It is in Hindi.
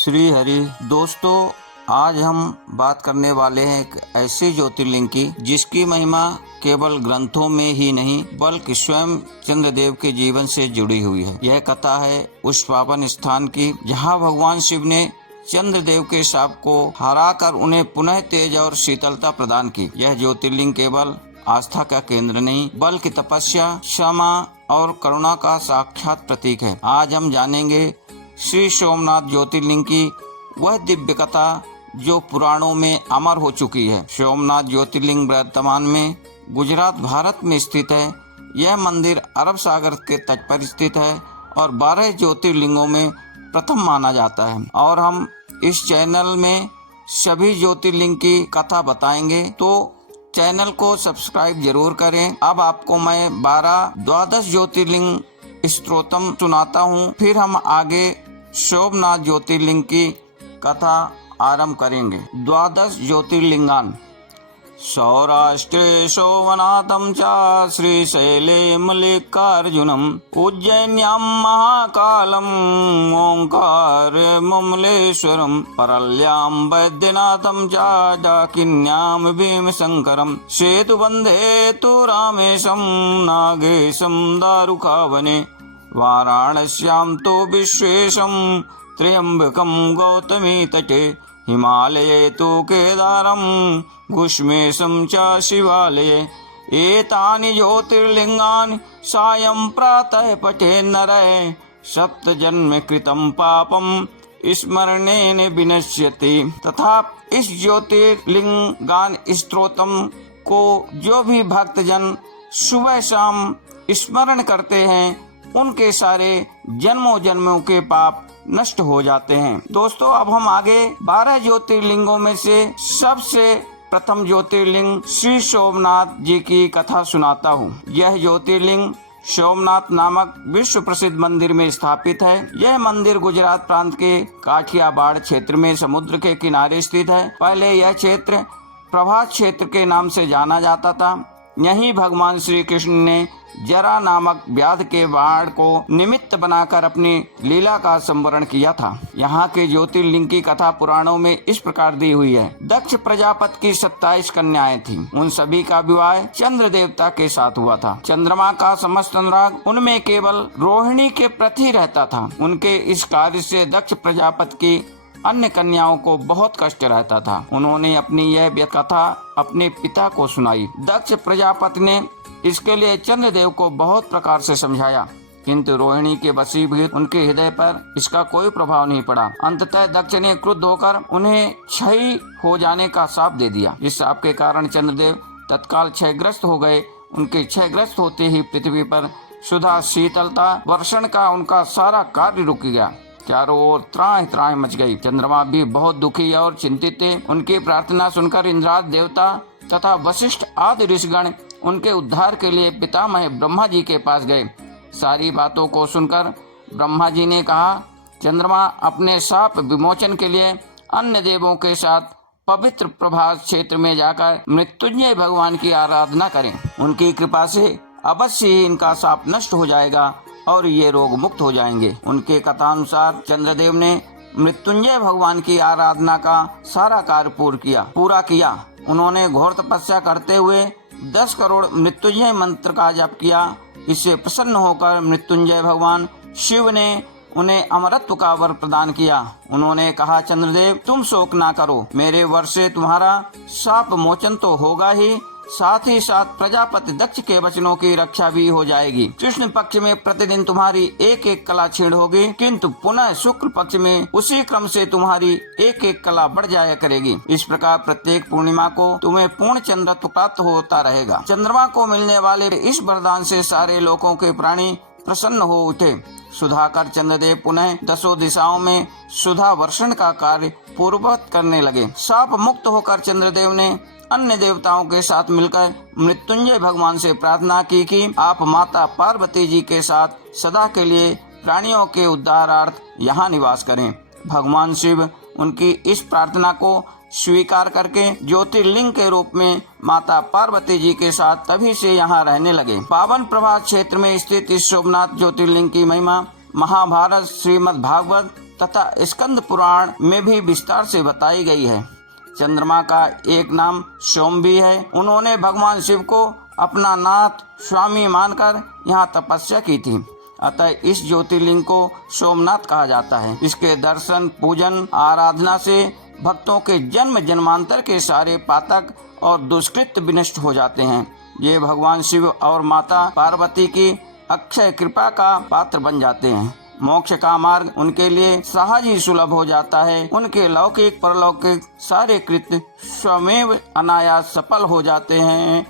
श्री हरि। दोस्तों, आज हम बात करने वाले हैं एक ऐसे ज्योतिर्लिंग की जिसकी महिमा केवल ग्रंथों में ही नहीं बल्कि स्वयं चंद्रदेव के जीवन से जुड़ी हुई है। यह कथा है उस पावन स्थान की जहां भगवान शिव ने चंद्रदेव के शाप को हराकर उन्हें पुनः तेज और शीतलता प्रदान की। यह ज्योतिर्लिंग केवल आस्था का केंद्र नहीं बल्कि तपस्या, क्षमा और करुणा का साक्षात प्रतीक है। आज हम जानेंगे श्री सोमनाथ ज्योतिर्लिंग की वह दिव्य कथा जो पुराणों में अमर हो चुकी है। सोमनाथ ज्योतिर्लिंग वर्तमान में गुजरात, भारत में स्थित है। यह मंदिर अरब सागर के तट पर स्थित है और 12 ज्योतिर्लिंगों में प्रथम माना जाता है। और हम इस चैनल में सभी ज्योतिर्लिंग की कथा बताएंगे, तो चैनल को सब्सक्राइब जरूर करें। अब आपको मैं 12 द्वादश ज्योतिर्लिंग स्तोत्रम सुनाता हूँ, फिर हम आगे सोमनाथ ज्योतिर्लिंग की कथा आरंभ करेंगे। द्वादश ज्योतिर्लिंगान। सौराष्ट्रे सोमनाथं च श्रीशैले मल्लिकार्जुनम् उज्जैन्यां महाकालम् ओंकारममलेश्वरम् परल्यां वैद्यनाथं च डाकिन्यां भीमशङ्करम् सेतुबन्धे तु रामेशं नागेशं दारुकावने वाराणस्यां तु विश्वेशं त्र्यम्बकं गौतमी तटे हिमालये तु केदारं घुष्मेशं च शिवालये एतानि ज्योतिर्लिंगानि सायं प्रातः पठेत् नरः सप्तजन्म कृतं पापं स्मरणेन विनश्यति। तथा इस ज्योतिर्लिंगान स्तोत्रम को जो भी भक्तजन सुबह शाम स्मरण करते हैं उनके सारे जन्मों जन्मों के पाप नष्ट हो जाते हैं। दोस्तों, अब हम आगे 12 ज्योतिर्लिंगों में से सबसे प्रथम ज्योतिर्लिंग श्री सोमनाथ जी की कथा सुनाता हूँ। यह ज्योतिर्लिंग सोमनाथ नामक विश्व प्रसिद्ध मंदिर में स्थापित है। यह मंदिर गुजरात प्रांत के काठियावाड़ क्षेत्र में समुद्र के किनारे स्थित है। पहले यह क्षेत्र प्रभास क्षेत्र के नाम से जाना जाता था। यहीं भगवान श्री कृष्ण ने जरा नामक व्याध के बाण को निमित्त बनाकर अपनी लीला का संवरण किया था। यहाँ के ज्योतिर्लिंग की कथा पुराणों में इस प्रकार दी हुई है। दक्ष प्रजापति की 27 कन्याएं थीं। उन सभी का विवाह चंद्र देवता के साथ हुआ था। चंद्रमा का समस्त अनुराग उनमें केवल रोहिणी के प्रति रहता था। उनके इस कार्य से दक्ष प्रजापति की अन्य कन्याओं को बहुत कष्ट रहता था। उन्होंने अपनी यह कथा अपने पिता को सुनाई। दक्ष प्रजापति ने इसके लिए चंद्रदेव को बहुत प्रकार से समझाया, किंतु रोहिणी के वशीभूत उनके हृदय पर इसका कोई प्रभाव नहीं पड़ा। अंततः दक्ष ने क्रुद्ध होकर उन्हें क्षय हो जाने का शाप दे दिया। इस शाप के कारण चंद्रदेव तत्काल क्षयग्रस्त हो गए। उनके क्षयग्रस्त होते ही पृथ्वी पर सुधा शीतलता वर्षण का उनका सारा कार्य रुक गया। चारों ओर त्राहि त्राहि मच गई। चंद्रमा भी बहुत दुखी और चिंतित थे। उनकी प्रार्थना सुनकर इंद्रादि देवता तथा वशिष्ठ आदि ऋषिगण उनके उद्धार के लिए पितामह ब्रह्मा जी के पास गए। सारी बातों को सुनकर ब्रह्मा जी ने कहा, चंद्रमा अपने शाप विमोचन के लिए अन्य देवों के साथ पवित्र प्रभास क्षेत्र में जाकर मृत्युंजय भगवान की आराधना करें। उनकी कृपा से अवश्य ही इनका शाप नष्ट हो जाएगा और ये रोग मुक्त हो जाएंगे। उनके कथानुसार चंद्रदेव ने मृत्युंजय भगवान की आराधना का सारा कार्य पूरा किया। उन्होंने घोर तपस्या करते हुए 10 करोड़ मृत्युंजय मंत्र का जप किया। इससे प्रसन्न होकर मृत्युंजय भगवान शिव ने उन्हें अमरत्व का वर प्रदान किया। उन्होंने कहा, चंद्रदेव तुम शोक ना करो, मेरे वर से तुम्हारा शाप मोचन तो होगा ही साथ प्रजापति दक्ष के वचनों की रक्षा भी हो जाएगी। कृष्ण पक्ष में प्रतिदिन तुम्हारी एक एक कला क्षीण होगी, किंतु पुनः शुक्ल पक्ष में उसी क्रम से तुम्हारी एक एक कला बढ़ जाया करेगी। इस प्रकार प्रत्येक पूर्णिमा को तुम्हें पूर्ण चंद्रत्व प्राप्त होता रहेगा। चंद्रमा को मिलने वाले इस वरदान से सारे लोगों के प्राणी प्रसन्न हो उठे। सुधाकर चंद्रदेव पुनः 10 दिशाओं में सुधा वर्षण का कार्य पूर्ववत करने लगे। शाप मुक्त होकर चंद्रदेव ने अन्य देवताओं के साथ मिलकर मृत्युंजय भगवान से प्रार्थना की कि आप माता पार्वती जी के साथ सदा के लिए प्राणियों के उद्धारार्थ यहाँ निवास करें। भगवान शिव उनकी इस प्रार्थना को स्वीकार करके ज्योतिर्लिंग के रूप में माता पार्वती जी के साथ तभी से यहाँ रहने लगे। पावन प्रभास क्षेत्र में स्थित इस सोमनाथ ज्योतिर्लिंग की महिमा महाभारत, श्रीमद् भागवत तथा स्कंद पुराण में भी विस्तार से बताई गई है। चंद्रमा का एक नाम सोम भी है। उन्होंने भगवान शिव को अपना नाथ स्वामी मानकर यहाँ तपस्या की थी, अतः इस ज्योतिर्लिंग को सोमनाथ कहा जाता है। इसके दर्शन, पूजन, आराधना से भक्तों के जन्म जन्मांतर के सारे पातक और दुष्कृत विनष्ट हो जाते हैं। ये भगवान शिव और माता पार्वती की अक्षय कृपा का पात्र बन जाते हैं। मोक्ष का मार्ग उनके लिए सहज ही सुलभ हो जाता है। उनके लौकिक परलौकिक सारे कृत्य स्वमेव अनायास सफल हो जाते हैं।